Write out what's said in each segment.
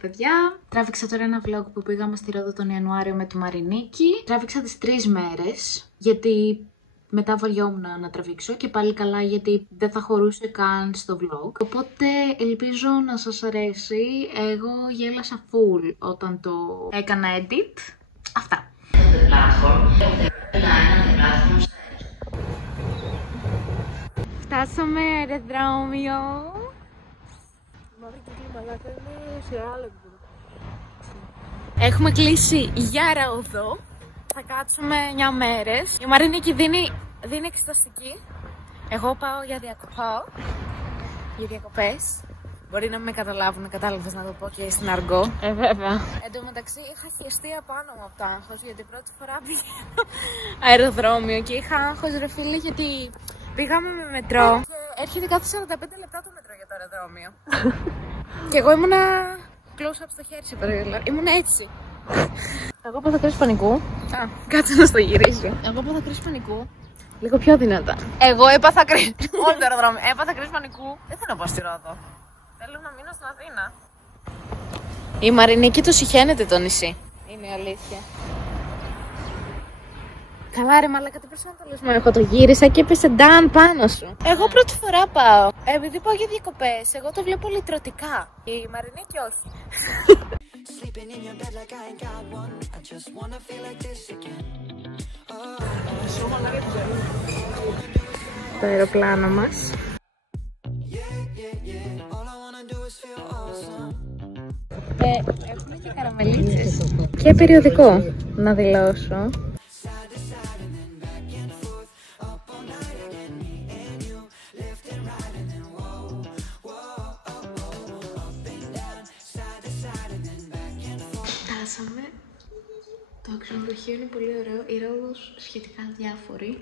παιδιά. Τράβηξα τώρα ένα vlog που πήγαμε στη Ρόδο τον Ιανουάριο με το Μαρινίκη. Τράβηξα τις 3 μέρες, γιατί μετά βαριόμουν να τραβήξω και πάλι καλά γιατί δεν θα χωρούσε καν στο vlog. Οπότε ελπίζω να σας αρέσει. Εγώ γέλασα full όταν το έκανα edit. Αυτά. Φτάσαμε αεροδρόμιο. Έχουμε κλείσει για Ρόδο. Θα κάτσουμε 9 μέρες. Η Μαρινίκη δίνει εξεταστική. Εγώ πάω για διακοπές. Μπορεί να μην με καταλάβουν, κατάλαβες να το πω και στην αργό. Βέβαια. Εν τω μεταξύ είχα χεστεί απάνω μου από το άγχος, γιατί πρώτη φορά πήγαινα αεροδρόμιο και είχα άγχος ρε φίλε, γιατί πήγαμε με μετρό και έρχεται κάθε 45 λεπτά το μετρό για το αεροδρόμιο. Και εγώ ήμουνα close up στο χέρι σε περίπτωση. Ήμουνα έτσι. Εγώ έπαθα κρίση πανικού. Α, κάτσε να στο γυρίσω. Εγώ έπαθα κρίση πανικού. Λίγο πιο δυνατά. Εγώ έπαθα κρίση. Όλο το αεροδρόμιο. Έπαθα κρίση πανικού. Δεν θέλω να πάω στη Ρόδο. Θέλω να μείνω στην Αθήνα. Η Μαρινίκη το συχαίνεται το νησί. Είναι η αλήθεια. Καλά ρε μαλάκα, τι προσανατολισμό έχω, το γύρισα και έπεσε ντάν πάνω σου. Εγώ πρώτη φορά πάω. Επειδή πάω για διακοπές, εγώ το βλέπω λιτρωτικά. Η Μαρινίκη όχι. Το αεροπλάνο μας. Έχουμε και καραμελίτσες. Και περιοδικό να δηλώσω. Φτάσαμε. Το ξενοδοχείο είναι πολύ ωραίο. Η Ρόδος σχετικά διάφορη.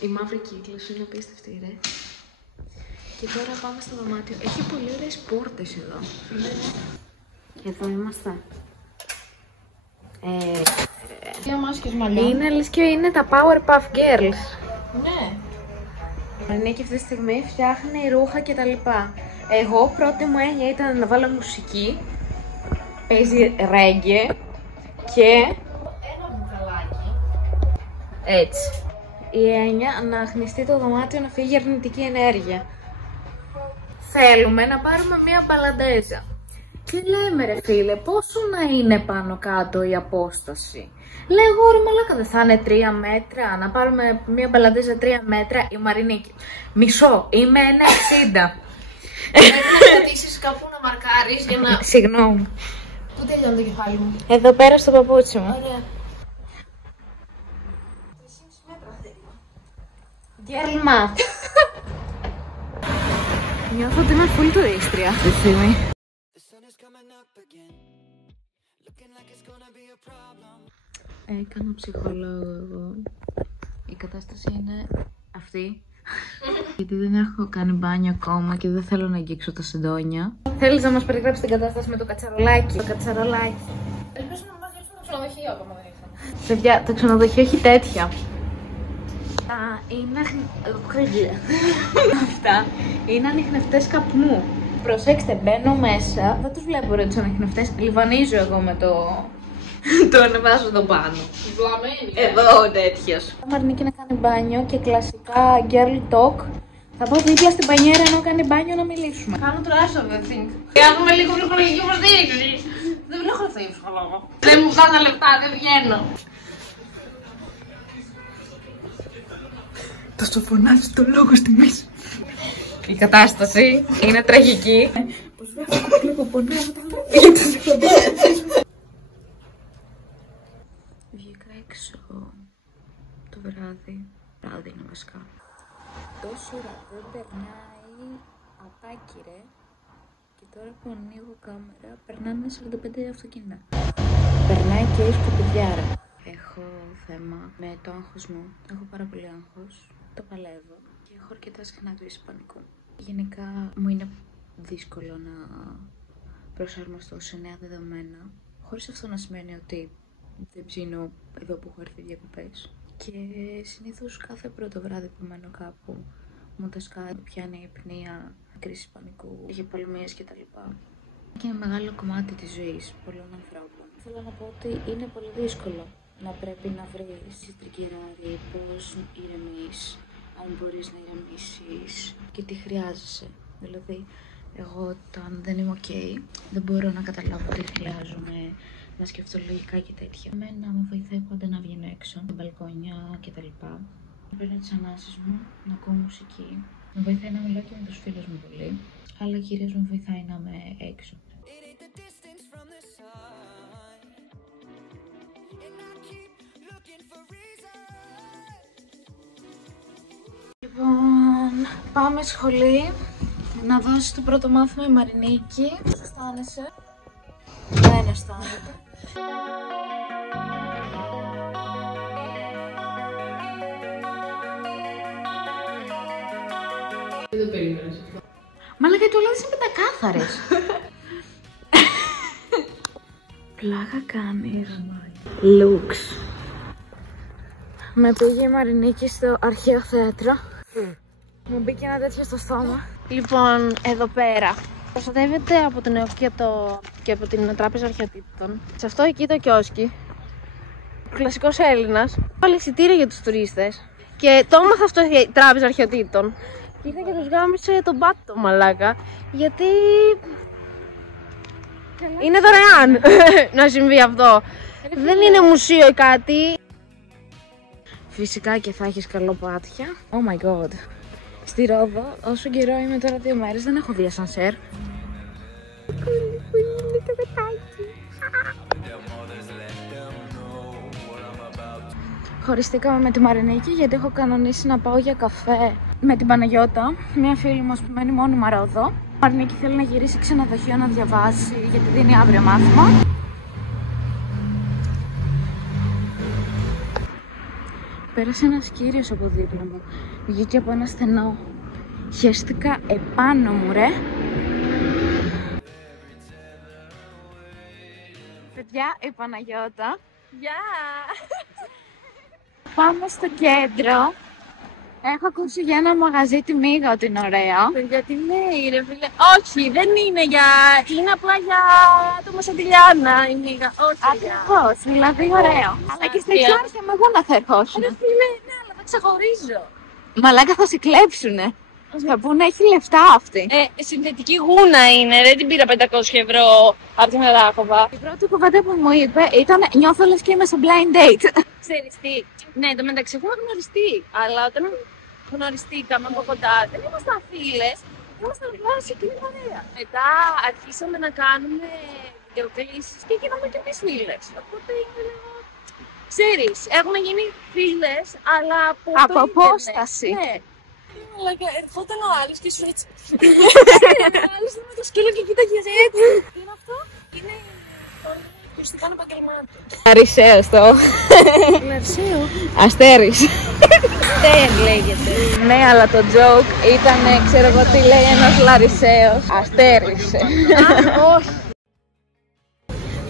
Η μαύρη κύκλος είναι απίστευτη ρε. Και τώρα πάμε στο δωμάτιο. Έχει πολύ ωραίες πόρτες εδώ. Εδώ είμαστε. Τι μάσκες μαλλιά. Είναι λες και είναι τα Powerpuff Girls. Ναι. Η Νίκη αυτή τη στιγμή φτιάχνει ρούχα και τα λοιπά. Εγώ πρώτη μου έννοια ήταν να βάλω μουσική. Παίζει ρέγγε. Και Ένα μπουκαλάκι. έτσι. Η έννοια να αχνιστεί το δωμάτιο, να φύγει αρνητική ενέργεια. Θέλουμε να πάρουμε μία μπαλαντέζα. Και λέμε ρε φίλε, πόσο να είναι πάνω κάτω η απόσταση. Λέγω ρε μαλάκα, δεν θα είναι 3 μέτρα, να πάρουμε μία μπαλαντέζα 3 μέτρα. Η Μαρινίκη, μισό, είμαι 1,60. Πρέπει να κρατήσεις κάπου να μαρκάρεις για να... Συγγνώμη. Πού τελειώνει το κεφάλι μου. Εδώ πέρα στο παπούτσι μου. Ωραία. 3,5 μέτρα θέλει. Girl math. Νιώθω ότι είμαι full τουρίστρια αυτή τη στιγμή. Έκανα ψυχολόγο εγώ. Η κατάσταση είναι αυτή. Γιατί δεν έχω κάνει μπάνιο ακόμα και δεν θέλω να αγγίξω τα σεντόνια. Θέλεις να μας περιγράψεις την κατάσταση με το κατσαρολάκι. Το κατσαρολάκι. Ελπίζω να μας γράψουν το ξενοδοχείο ακόμα δεν ήρθαν. Παιδιά, το ξενοδοχείο έχει τέτοια. Είναι αυτά είναι ανιχνευτές καπνού. Προσέξτε, μπαίνω μέσα, δεν τους βλέπω ρε τους ανιχνευτές, λιβανίζω εγώ με το ανεβάζω εδώ πάνω. Βλαμμένη. Εδώ τέτοιος. Θα Μαρινίκη να κάνει μπάνιο και κλασικά girl talk. Θα πάω δίπλα στην μπανιέρα ενώ κάνει μπάνιο να μιλήσουμε. Κάνω τουλάχιστον I think. Έχουμε λίγο ψυχολογική υποστήριξη. Δεν έχω λεφτά για ψυχολόγο. Δεν μου φτάνουν τα λεφτά, δεν βγαίνω. Τόσο φωνάζει το λόγο στη μέση. Η κατάσταση είναι τραγική. Βγήκα έξω το βράδυ. Βράδυ είναι βασικά. Τόση ώρα δεν περνάει απάκυρε. Και τώρα που ανοίγω κάμερα περνάνε 45 αυτοκίνητα. Περνάει και η σκουπιδιάρα. Έχω θέμα με το άγχος μου. Έχω πάρα πολύ άγχος. Το παλεύω και έχω αρκετά συχνά κρίση πανικού. Γενικά μου είναι δύσκολο να προσαρμοστώ σε νέα δεδομένα, χωρίς αυτό να σημαίνει ότι δεν ψήνω εδώ που έχω έρθει διακοπές. Και συνήθως κάθε πρώτο βράδυ που μένω κάπου μου τα σκάει, πιάνει η υπνία, κρίση πανικού, είχε πολεμίες κτλ. Και ένα μεγάλο κομμάτι της ζωής πολλών ανθρώπων. Θέλω να πω ότι είναι πολύ δύσκολο να πρέπει να βρεις τρικυράρι πώς ηρεμείς, αν μπορείς να ηρεμήσεις και τι χρειάζεσαι. Δηλαδή, εγώ όταν δεν είμαι ok, δεν μπορώ να καταλάβω τι χρειάζομαι, να σκεφτώ λογικά και τέτοια. Εμένα με βοηθάει πάντα να βγαίνω έξω, στα μπαλκόνια κτλ. Να παίρνω τις ανάσεις μου, να ακούω μουσική. Με βοηθάει να μιλάω και με τους φίλους μου πολύ, αλλά κυρίως με βοηθάει να είμαι έξω. Λοιπόν, πάμε σχολή. Να δώσει το πρώτο μάθημα η Μαρινίκη. Πώς αισθάνεσαι? Δεν αισθάνεται. Δεν περίμενες αυτό. Μαλάκα, οι τουαλέτες είναι πεντακάθαρες. Πλάκα κάνεις. Looks. Με πήγε η Μαρινίκη στο αρχαίο θέατρο. Μου μπήκε ένα τέτοιο στο στόμα. Λοιπόν, εδώ πέρα προστατεύεται από τον ΕΟΚ και από την Τράπεζα Αρχαιοτήτων. Σε αυτό εκεί το κιόσκι, κλασικός Έλληνας, βάλει εισιτήρια για τους τουρίστες. Και το έμαθα αυτό η Τράπεζα Αρχαιοτήτων. Και ήρθε και τους γάμισε τον πάτο, μαλάκα. Γιατί είναι δωρεάν να συμβεί αυτό. Δεν είναι μουσείο ή κάτι. Φυσικά και θα έχεις καλό πάτια. Oh my god. Στη Ρόδο, όσο καιρό είμαι τώρα 2 μέρες, δεν έχω δει ασανσέρ. Χωριστήκαμε με τη Μαρινίκη γιατί έχω κανονίσει να πάω για καφέ με την Παναγιώτα, μια φίλη μας που μένει μόνιμα Ρόδο. Η Μαρινίκη θέλει να γυρίσει ξενοδοχείο να διαβάσει γιατί δίνει αύριο μάθημα. Πέρασε ένας κύριος από δίπλα μου. Βγήκε από ένα στενό. Χαίστηκα επάνω μου, ρε. Παιδιά, η Παναγιώτα. Γεια! Πάμε στο κέντρο. Έχω ακούσει για ένα μαγαζί τη Μίγα ότι είναι ωραίο. Γιατί λέει ρε φίλε, όχι δεν είναι είναι απλά για το Μασαντιλιάνα η Μίγα, όχι. Ακριβώς, δηλαδή ωραίο. Αλλά και στα εξάρχεια με εγώ να θα ερχόσουν. Ρε φίλε, ναι, αλλά θα ξεχωρίζω. Μαλάκα θα σε κλέψουνε. Θα πούνε έχει λεφτά αυτή. Συνθετική γούνα είναι, δεν την πήρα 500 ευρώ από την Αράχοβα. Η πρώτη κουβέντα που μου είπε ήταν νιώθω λες και είμαι σε blind date. Ξέρεις τι, ναι, το μεταξύ έχουμε γνωριστεί, αλλά όταν γνωριστήκαμε από κοντά δεν ήμασταν φίλες, ήμασταν γλάσσοι και είναι ωραία. Μετά αρχίσαμε να κάνουμε βιντεοκλήσεις και γίναμε και εμείς φίλες. Οπότε είναι λίγο, ξέρεις, έχουμε γίνει φίλες, αλλά από απόσταση. Ναι. Αλλά ερχόταν ο άλλος και σου έτσι. Ο άλλος με το σκύλο και κοίταγες έτσι. Τι είναι αυτό? Είναι το πιστικάνο επαγγελμά του. Λαρισαίος το. Λαρισαίο. Αστέρης. Αστέρ λέγεται. Ναι, αλλά το joke ήταν, ξέρω εγώ τι λέει ένας Λαρισαίος. Αστέρης. Όχι.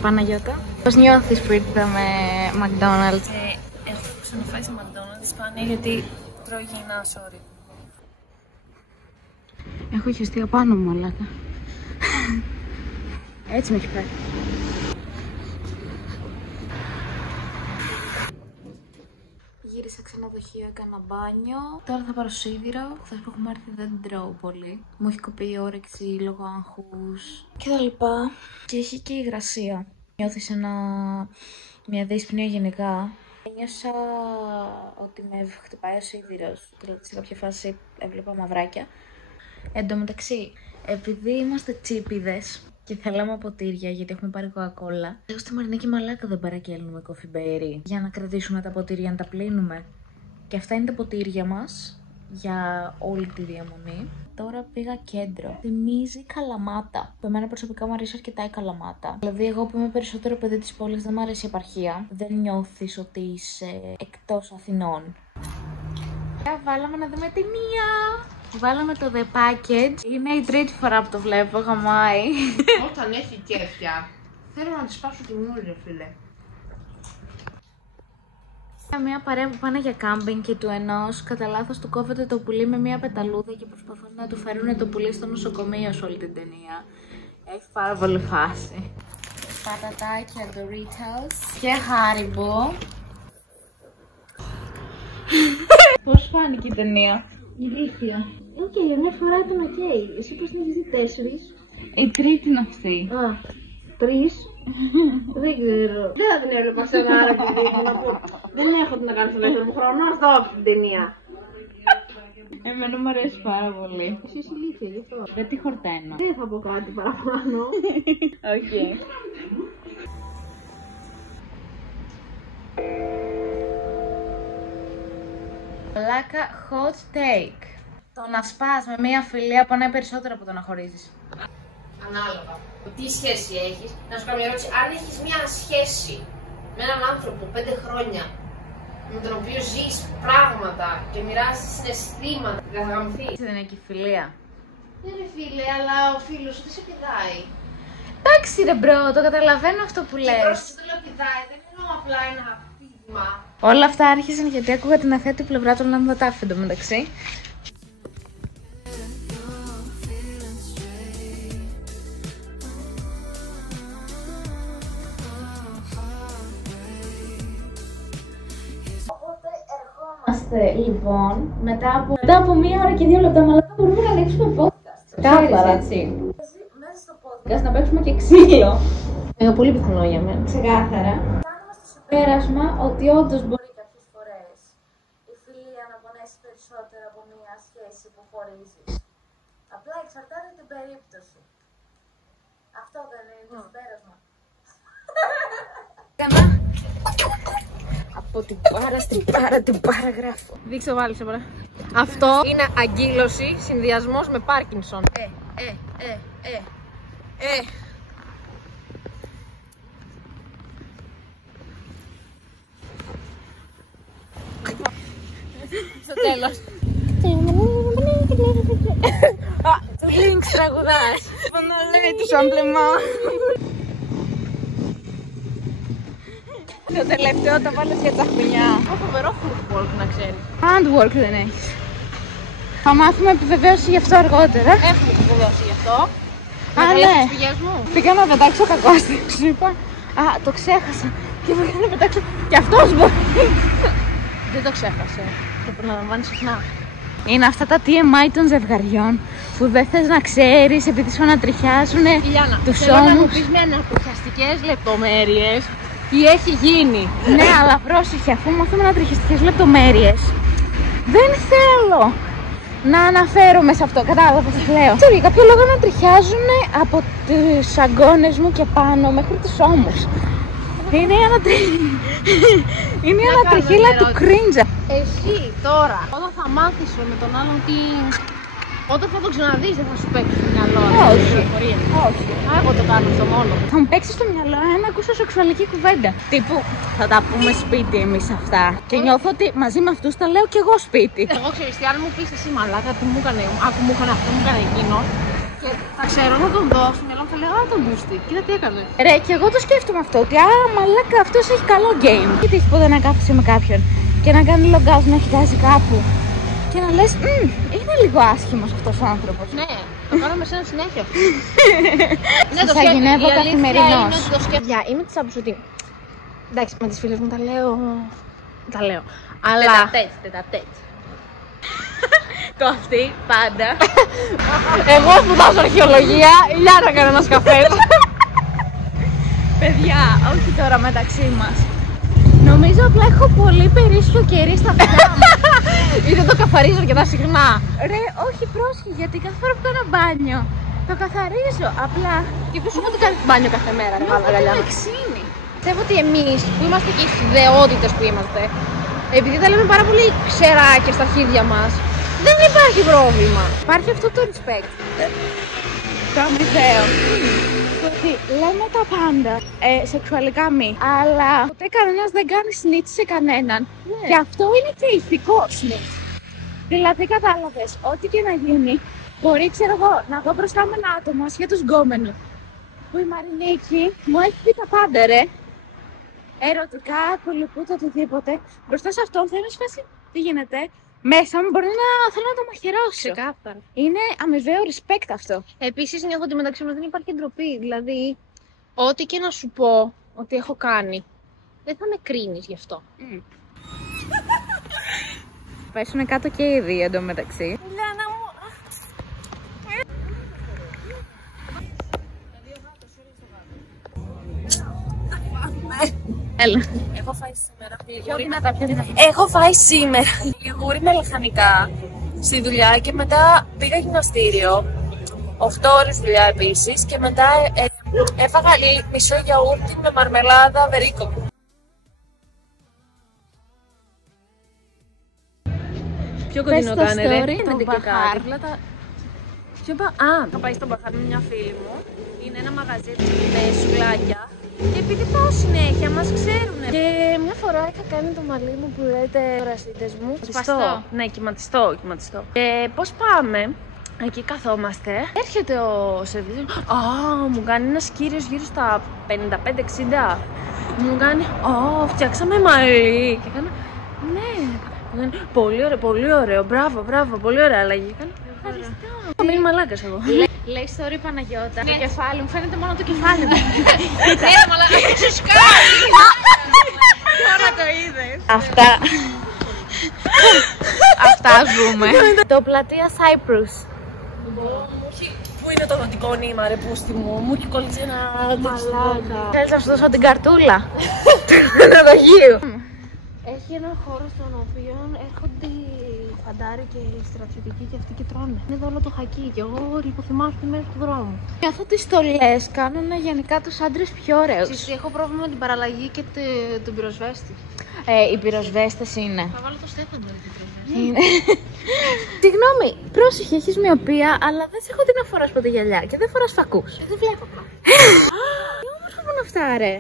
Παναγιώτα, πώς νιώθεις που ήρθαμε McDonald's? Έχω ξαναφάει σε McDonald's σπάνια γιατί τρώω υγιεινά, sorry. Έχω χεστεί απάνω μου, μαλάκα. Έτσι με έχει πάει. Γύρισα ξενοδοχείο, έκανα μπάνιο. Τώρα θα πάρω σίδηρο. Χθες που έχουμε έρθει δεν τρώω πολύ. Μου έχει κοπεί η όρεξη λόγω άγχους και τα λοιπά. Και έχει και υγρασία. Νιώθεις μια δύσπνοια γενικά. Ένιωσα ότι με χτυπάει ο σίδηρος. Δηλαδή σε κάποια φάση έβλεπα μαυράκια. Εν τω μεταξύ, επειδή είμαστε τσίπιδες και θέλαμε ποτήρια γιατί έχουμε πάρει κοκακόλα, εγώ στη Μαρινίκη μαλάκα δεν παραγγέλνουμε κοφιμπέρι για να κρατήσουμε τα ποτήρια να τα πλύνουμε. Και αυτά είναι τα ποτήρια μας για όλη τη διαμονή. Τώρα πήγα κέντρο. Θυμίζει Καλαμάτα. Που εμένα προσωπικά μου αρέσει αρκετά η Καλαμάτα. Δηλαδή, εγώ που είμαι περισσότερο παιδί της πόλης, δεν μου αρέσει η επαρχία. Δεν νιώθεις ότι είσαι εκτός Αθηνών. Βάλαμε να δούμε ταινία. Βάλαμε το The Package. Είναι η τρίτη φορά που το βλέπω, γαμάει. Όταν έχει κέφια, θέλω να τη σπάσω τη μούρη, ρε φίλε. Μια παρέα που πάνε για κάμπινγκ και του ενός κατά λάθος του κόβεται το πουλί με μια πεταλούδα και προσπαθούν να του φέρουν το πουλί στο νοσοκομείο σε όλη την ταινία. Έχει πάρα πολύ φάση. Πατατάκια Doritos και Haribo. Πώς φάνηκε η ταινία? Ηλίθεια. Οκ, για μια φορά ήταν οκ. Εσύ πώς την έχεις δει 4? Η τρίτη είναι αυτή. Α, 3. Δεν ξέρω. Δεν θα την έβλεπα ξανά, να πω. Δεν έχω τι να κάνω στο δεύτερο μου χρόνο, ας δω αυτή την ταινία. Εμένα μου αρέσει πάρα πολύ. Εσύ είσαι ηλίθεια, γι' αυτό. Δεν τη χορταίνω. Δεν θα πω κάτι παραπάνω. Οκ. Λάκα hot take. Το να σπάς με μία φιλία πονάει περισσότερο από το να χωρίζεις. Ανάλογα. Τι σχέση έχεις. Να σου κάνω μια ερώτηση. Αν έχεις μια σχέση με έναν άνθρωπο 5 χρόνια με τον οποίο ζεις πράγματα και μοιράζεις συναισθήματα, δεν θα γαμηθείς? Δεν είναι και η φιλία. Ναι ρε φίλε, αλλά ο φίλος σου δεν σε πηδάει. Εντάξει ρε μπρο, το καταλαβαίνω αυτό που Και λες. πρόσφατα το λέω πηδάει, δεν εννοώ απλά ένα πείγμα. Όλα αυτά άρχισαν γιατί άκουγα την αθέατη πλευρά του Λανδατάφη εντωμεταξύ. Ερχόμαστε λοιπόν μετά από 1 ώρα και 2 λεπτά, αλλά μπορούμε να ανοίξουμε podcast. Κάθαρα έτσι. Μέσα στο podcast να παίξουμε και ξύλο. Είναι πολύ πιθανό για μένα. Ξεκάθαρα. Φτάνουμε στο συμπέρασμα ότι όντως μπορεί κάποιες φορές η φιλία να πονέσει περισσότερο από μια σχέση που χωρίζεις. Απλά εξαρτάται την περίπτωση. Αυτό δεν είναι το συμπέρασμα? Από την πάρα την παραγράφω. Δείξε βάλει σε παρά. Αυτό είναι αγκύλωση συνδυασμός με Πάρκινσον. Στο τέλος. Του Lynx τραγουδάς. Παναλέει του σαμπλεμά. Το τελευταίο το βάλες για τσαχμινιά. Έχω φοβερό footwork να ξέρεις. Handwork δεν έχεις. Θα μάθουμε επιβεβαίωση γι' αυτό αργότερα. Έχουμε επιβεβαίωση γι' αυτό. Α, Με ναι. τις πηγές μου. Πήγα να πετάξω κακόστη. Σου είπα, α, το ξέχασα. Και πήγα να πετάξω και αυτός μπορεί. Δεν το ξέχασε. Το επαναλαμβάνει συχνά. Είναι αυτά τα TMI των ζευγαριών που δεν θες να ξέρεις επειδή σου ανατριχιάζουν τους θέλω να μου ώμους. πεις με ανατριχιαστικές λεπτομέρειες τι έχει γίνει. Ναι, αλλά πρόσεχε, αφού μάθαμε ανατριχιαστικές λεπτομέρειες, δεν θέλω να αναφέρομαι σε αυτό. Κατάλαβες τι λέω? Ξέρω, για κάποιο λόγο ανατριχιάζουν από τους αγκώνες μου και πάνω μέχρι τους ώμους. Είναι η ανατριχίλα του cringe. Εσύ τώρα, όταν θα μάθεις με τον άλλον τι. Όταν θα το ξαναδείς, δεν θα σου παίξει στο μυαλό. Όχι. Όχι. Εγώ το κάνω αυτό μόνο. Θα μου παίξει στο μυαλό αν ακούσω σεξουαλική κουβέντα. Τύπου θα τα πούμε σπίτι εμείς αυτά. Και νιώθω ότι μαζί με αυτούς τα λέω κι εγώ σπίτι. Εγώ ξέρεις τι, αν μου πεις εσύ μαλάκα τι μου έκανε, άκου μου έκανε αυτό, μου έκανε εκείνο. Και θα ξέρω, θα τον δω στο μυαλό μου, θα λέω α, τον μπούστη. Κοίτα τι έκανε. Ρε, και εγώ το σκέφτομαι αυτό. Ότι μαλάκα αυτός έχει καλό game. Τι τύχει ποτέ να κάθεσαι με κάποιον και να κάνει log-out να κοιτάζει κάπου. Και να λες, είναι λίγο άσχημος αυτός ο άνθρωπος. Ναι, το κάνω με σένα συνέχεια. Ναι, το σαγηνεύω καθημερινώς. Είμαι της άποψης ότι. Εντάξει, με τις φίλες μου τα λέω. Τα λέω. Αλλά. Τετατέτ. Το αυτή πάντα. Εγώ σπουδάζω αρχαιολογία, η Λιάνα έκανε ένας καφές. Παιδιά, όχι τώρα μεταξύ μας. Νομίζω απλά έχω πολύ περίσσιο κερί στα αυτιά μου. Ή δεν το καθαρίζω αρκετά συχνά. Ρε, όχι πρόσχη, γιατί κάθε φορά που κάνω μπάνιο το καθαρίζω. Απλά Και ποιος σου ότι κάνεις μπάνιο κάθε μέρα, ρε μάλλον νιώθω Γαλιάνα. με ξύνη. Πιστεύω ότι εμείς που είμαστε και οι ιδεότητες που είμαστε, επειδή τα λέμε πάρα πολύ ξεράκια στα αρχίδια μας, δεν υπάρχει πρόβλημα. Υπάρχει αυτό το respect. Το αμοιβαίο. Ότι λέμε τα πάντα, σεξουαλικά μη, αλλά ποτέ κανένας δεν κάνει snitch σε κανέναν. Ναι. Και αυτό είναι και ηθικό snitch. Δηλαδή κατάλαβες, ό,τι και να γίνει, μπορεί ξέρω εγώ να δω μπροστά με ένα άτομο ασχέτως γκόμενο. Που η Μαρινίκη μου έχει πει τα πάντα ρε. Ερωτικά, κολυπού, το οτιδήποτε. Μπροστά σε αυτόν θα είναι σφάση. Τι γίνεται, Μέσα μου μπορεί να θέλω να το μαχαιρώσω. Ξεκάθαρα. Είναι αμοιβαίο respect αυτό. Επίσης νιώθω ότι μεταξύ μας δεν υπάρχει ντροπή. Δηλαδή, ό,τι και να σου πω ότι έχω κάνει, δεν θα με κρίνεις γι' αυτό. Πέσουνε κάτω και οι δύο εντωμεταξύ. Λιάννα μου. Έλα. Έχω φάει σήμερα Έχω φάει σήμερα λιγούρι με λαχανικά στη δουλειά και μετά πήγα γυμναστήριο. 8 ώρες δουλειά επίσης και μετά έφαγα μισό γιαούρτι με μαρμελάδα βερίκοκου. Πιο κοντινό κάνε ρε. Είχα πάει στο Μπαχάρ με μια φίλη μου. Είναι ένα μαγαζί με σουβλάκια. Και επειδή πάω συνέχεια, μας ξέρουνε. Και μια φορά είχα κάνει το μαλλί μου που λέτε ρασίτες μου. Σπαστό. Ναι, κυματιστό. Και πώς πάμε, εκεί καθόμαστε. Έρχεται ο σερβιτής. Μου κάνει ένας κύριος γύρω στα 55-60. Μου κάνει, φτιάξαμε μαλλί. Και έκανα, ναι. Πολύ ωραίο, μπράβο, πολύ ωραία αλλαγή. Ευχαριστώ. Είμαι μαλάκας εγώ. Λέει sorry Παναγιώτα. Το κεφάλι μου φαίνεται μόνο το κεφάλι μου. Ναι, μαλάκα, θα σου σκάει. Τώρα το είδες. Αυτά ας πούμε. Το πλατεία Cyprus. Πού είναι το δοτικό νήμα ρε πούστη μου, μου έχει κολλήσει ένα μαλάκα. Θέλεις να σου δώσω την καρτούλα του ναυαγίου. Έχει έναν χώρο στον οποίο έρχονται οι φαντάροι και οι στρατιωτικοί και αυτοί και τρώνε. Είναι εδώ όλο το χακί και εγώ υποθυμάσαι τη μέρα του δρόμου. Καθώ τις στολές κάνουν γενικά τους άντρες πιο ωραίους. Έχω πρόβλημα με την παραλλαγή και τον πυροσβέστη. Οι πυροσβέστες είναι. Θα βάλω το Στέφανο ρε την πυροσβέστη. Συγγνώμη, πρόσεχε, έχεις μοιοπία, αλλά δεν σε έχω δει να φοράς ποτέ γυαλιά και δεν φοράς φακούς. Δεν βλέπω απλά. Τι όμορφα που είναι αυτά ρε.